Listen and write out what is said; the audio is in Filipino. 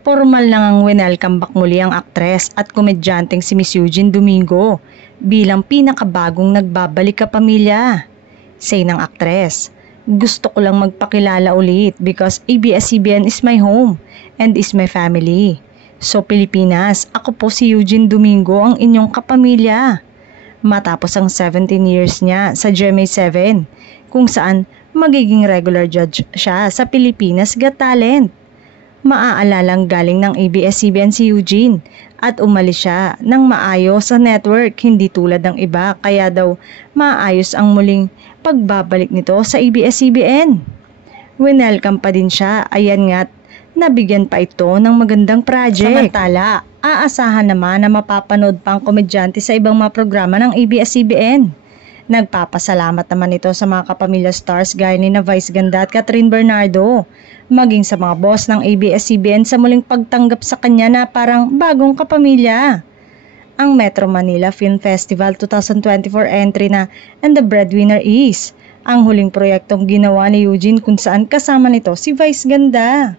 Formal nang ang winelcome back muli ang aktres at komedyanteng si Miss Eugene Domingo bilang pinakabagong nagbabalik kapamilya. Say ng aktres, "Gusto ko lang magpakilala ulit because ABS-CBN is my home and is my family. So Pilipinas, ako po si Eugene Domingo, ang inyong kapamilya." Matapos ang 17 years niya sa GMA7 kung saan magiging regular judge siya sa Pilipinas Got Talent. Maaalalang galing ng ABS-CBN si Eugene at umalis siya ng maayos sa network, hindi tulad ng iba, kaya daw maayos ang muling pagbabalik nito sa ABS-CBN. Winelcome pa din siya, ayan nga't nabigyan pa ito ng magandang project. Samantala, aasahan naman na mapapanood pang komedyante sa ibang mga programa ng ABS-CBN. Nagpapasalamat naman ito sa mga kapamilya stars gaya ni na Vice Ganda at Catherine Bernardo, maging sa mga boss ng ABS-CBN sa muling pagtanggap sa kanya na parang bagong kapamilya. Ang Metro Manila Film Festival 2024 entry na And the Breadwinner Is ang huling proyektong ginawa ni Eugene kung saan kasama nito si Vice Ganda.